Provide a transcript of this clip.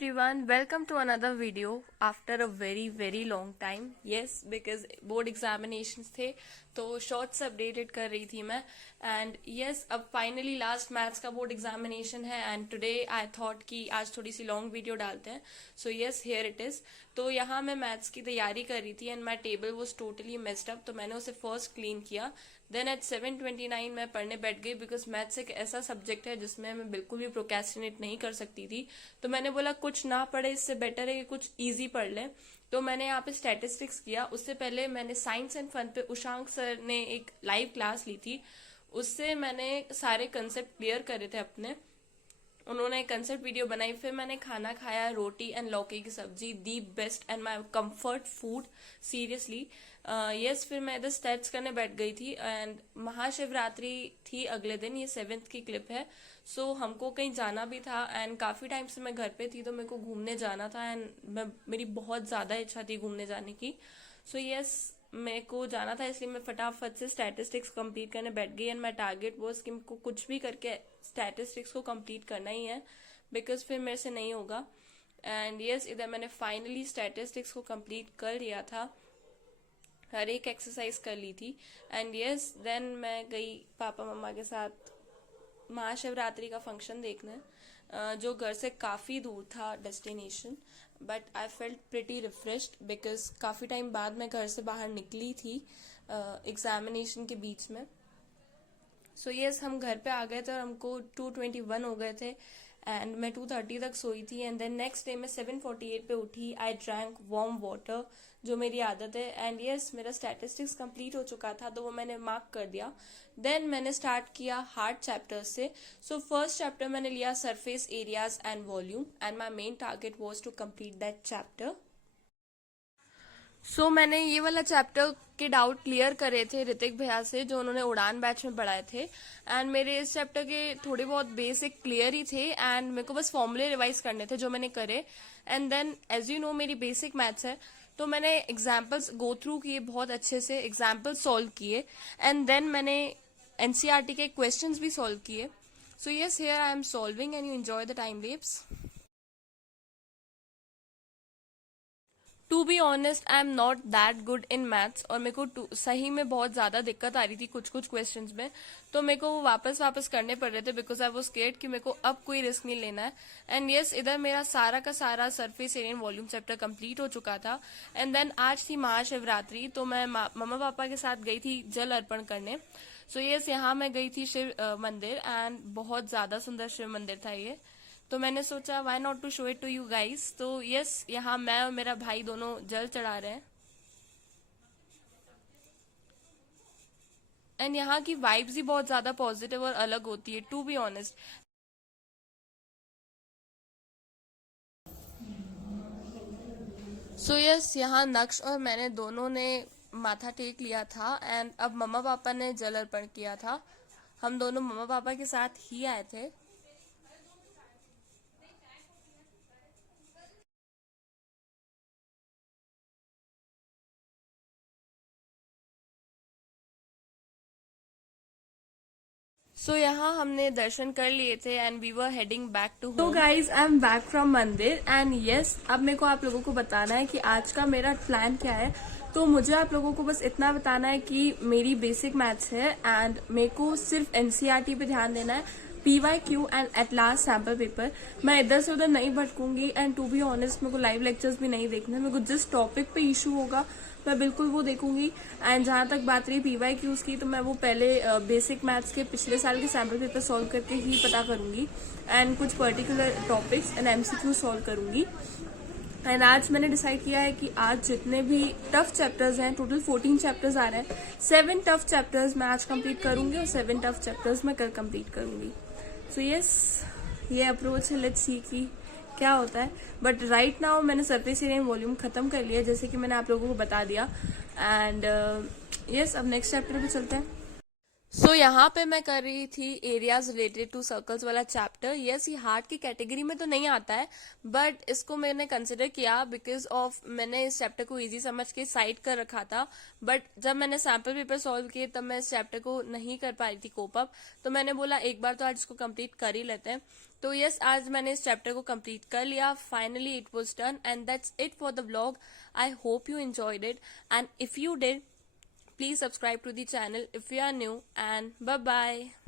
everyone, welcome to another video after a very long time. Yes, because board examinations थे तो shorts updated कर रही थी मैं and yes, अब finally last maths का board examination है and today I thought कि आज थोड़ी सी long video डालते हैं. So yes, here it is. तो यहाँ मैं maths की तैयारी कर रही थी and my table was totally messed up, तो मैंने उसे first clean किया. देन एट 7:29 मैं पढ़ने बैठ गई बिकॉज मैथ्स एक ऐसा सब्जेक्ट है जिसमें मैं बिल्कुल भी प्रोक्रेस्टिनेट नहीं कर सकती थी. तो मैंने बोला कुछ ना पढ़े, इससे बेटर है कि कुछ इजी पढ़ लें. तो मैंने यहाँ पे स्टैटिस्टिक्स किया. उससे पहले मैंने साइंस एंड फन पे उशांक सर ने एक लाइव क्लास ली थी. उससे मैंने सारे कंसेप्ट क्लियर करे थे अपने. उन्होंने कंसेप्ट वीडियो बनाई. फिर मैंने खाना खाया, रोटी एंड लौकी की सब्जी, the best and my comfort food seriously. Yes, फिर मैं इधर स्टेट्स करने बैठ गई थी एंड महाशिवरात्रि थी अगले दिन. ये 7th की क्लिप है. सो हमको कहीं जाना भी था एंड काफी टाइम से मैं घर पे थी तो मेरे को घूमने जाना था एंड मेरी बहुत ज्यादा इच्छा थी घूमने जाने की. सो यस, मेरे को जाना था इसलिए मैं फटाफट से स्टैटिस्टिक्स कंप्लीट करने बैठ गई एंड माई टारगेट वॉज कि मेरे कुछ भी करके स्टैटिस्टिक्स को कंप्लीट करना ही है बिकॉज फिर मेरे से नहीं होगा. एंड यस, इधर मैंने फाइनली स्टैटिस्टिक्स को कंप्लीट कर लिया था. हर एक एक्सरसाइज कर ली थी एंड यस, देन मैं गई पापा मम्मा के साथ महाशिवरात्रि का फंक्शन देखने, जो घर से काफ़ी दूर था destination. But I felt pretty refreshed because काफ़ी टाइम बाद मैं घर से बाहर निकली थी एग्जामिनेशन के बीच में. सो यस, हम घर पे आ गए थे और हमको 2:21 हो गए थे एंड मैं 2:30 तक सोई थी. एंड देन नेक्स्ट डे मैं 7:48 पे उठी. आई ड्रैंक वार्म वाटर, जो मेरी आदत है. एंड यस, मेरा स्टैटिस्टिक्स कंप्लीट हो चुका था तो वो मैंने मार्क कर दिया. देन मैंने स्टार्ट किया हार्ड चैप्टर्स से. सो फर्स्ट चैप्टर मैंने लिया surface areas and volume and my main target was to complete that chapter. So मैंने ये वाला चैप्टर के डाउट क्लियर करे थे ऋतिक भैया से, जो उन्होंने उड़ान बैच में पढ़ाए थे. एंड मेरे इस चैप्टर के थोड़े बहुत बेसिक क्लियर ही थे एंड मेरे को बस फॉर्मूले रिवाइज करने थे जो मैंने करे. And then as you know मेरी बेसिक मैथ्स है तो मैंने एग्जाम्पल्स गो थ्रू किए, बहुत अच्छे से एग्जाम्पल्स सॉल्व किए एंड देन मैंने एनसीईआरटी के क्वेश्चंस भी सॉल्व किए. So yes, here I am solving and you enjoy the time lapse. To be honest, I am not that good in maths और मेरे को सही में बहुत ज्यादा दिक्कत आ रही थी कुछ क्वेश्चंस में. तो मेरे को वापस करने पड़ रहे थे बिकॉज आई वाज स्केर्ड कि मेरे को अब कोई रिस्क नहीं लेना है. एंड यस, इधर मेरा सारा का सारा surface area volume chapter complete हो चुका था. एंड देन आज थी महाशिवरात्रि तो मैं मम्मा पापा के साथ गई थी जल अर्पण करने. सो यस, यहाँ मैं गई थी शिव मंदिर एंड बहुत ज्यादा सुंदर शिव मंदिर था ये. तो मैंने सोचा why not to show it to you guys. तो यस, यहाँ मैं और मेरा भाई दोनों जल चढ़ा रहे हैं एंड यहाँ की वाइब्स ही बहुत ज्यादा पॉजिटिव और अलग होती है to be honest. So yes, यहाँ नक्श और मैंने दोनों ने माथा टेक लिया था एंड अब मम्मा पापा ने जल अर्पण किया था. हम दोनों मम्मा पापा के साथ ही आए थे. सो यहाँ हमने दर्शन कर लिए थे and we were heading back to home. तो guys, I am back from mandir and yes, अब मेरे को आप लोगों को बताना है कि आज का मेरा प्लान क्या है. तो मुझे आप लोगों को बस इतना बताना है कि मेरी बेसिक मैथ्स है एंड मेरे को सिर्फ एनसीईआरटी पे ध्यान देना है, PYQ and at last sample paper. मैं इधर से उधर नहीं भटकूंगी एंड टू बी ऑनेस्ट मेरे को लाइव लेक्चर्स भी नहीं देखने. मेरे को जिस टॉपिक पे इशू होगा मैं बिल्कुल वो देखूंगी. एंड जहां तक बात रही PYQs की तो मैं वो पहले बेसिक मैथ्स के पिछले साल के सैम्पल पेपर सॉल्व करके ही पता करूंगी एंड कुछ particular topics and MCQ solve करूंगी. एंड आज मैंने डिसाइड किया है कि आज जितने भी टफ चैप्टर्स हैं, टोटल 14 चैप्टर्स आ रहे हैं, 7 टफ चैप्टर्स मैं आज कंप्लीट करूंगी और 7 टफ चैप्टर्स मैं कल कंप्लीट करूंगी. सो यस, ये अप्रोच है. लेट्स सी कि क्या होता है. बट राइट नाउ मैंने सरफेस एरिया वॉल्यूम खत्म कर लिया जैसे कि मैंने आप लोगों को बता दिया. एंड यस, अब नेक्स्ट चैप्टर पे चलते हैं. सो यहाँ पे मैं कर रही थी एरियाज रिलेटेड टू सर्कल्स वाला चैप्टर। यस, ये हार्ट की कैटेगरी में तो नहीं आता है, बट इसको मैंने कंसिडर किया बिकॉज ऑफ मैंने इस चैप्टर को इजी समझ के साइड कर रखा था। बट जब मैंने सैम्पल पेपर सॉल्व किए तब मैं इस चैप्टर को नहीं कर पाई थी कोप अप, तो मैंने बोला एक बार तो आज इसको कंप्लीट कर ही लेते हैं। तो यस, आज मैंने इस चैप्टर को कंप्लीट कर लिया। Finally it was done and that's it for the vlog. I hope you enjoyed it, and if you did, please subscribe to the channel if you are new, and bye bye.